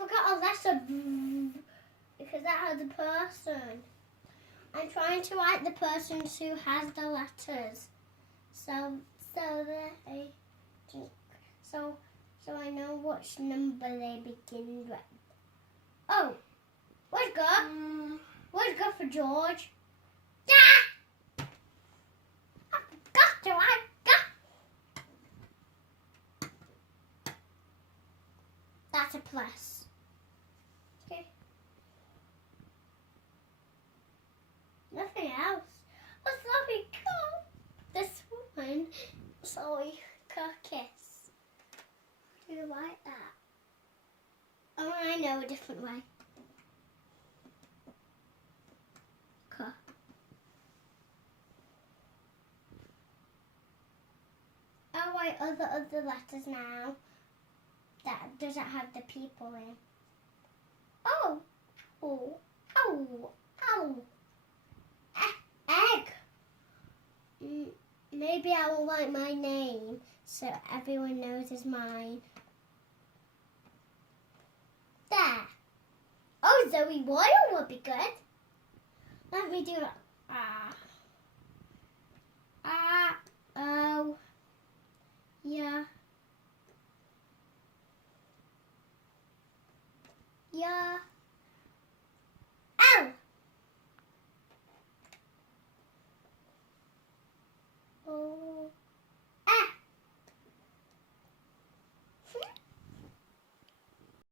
forgot a letter because that has a person. I'm trying to write the person who has the letters, so I know which number they begin with. Oh, where's go? Where's go for George? Ah! I forgot to write go. That's a plus. Okay. Nothing else. Oh, sorry, go. This one. Sorry, kiss. Do you like that? Oh, I know a different way. Cool. I'll write other letters now that doesn't have the people in. Oh, oh, oh, oh. Egg. Maybe I will write my name so everyone knows it's mine. There. Oh, Zoe Royal would be good. Let me do it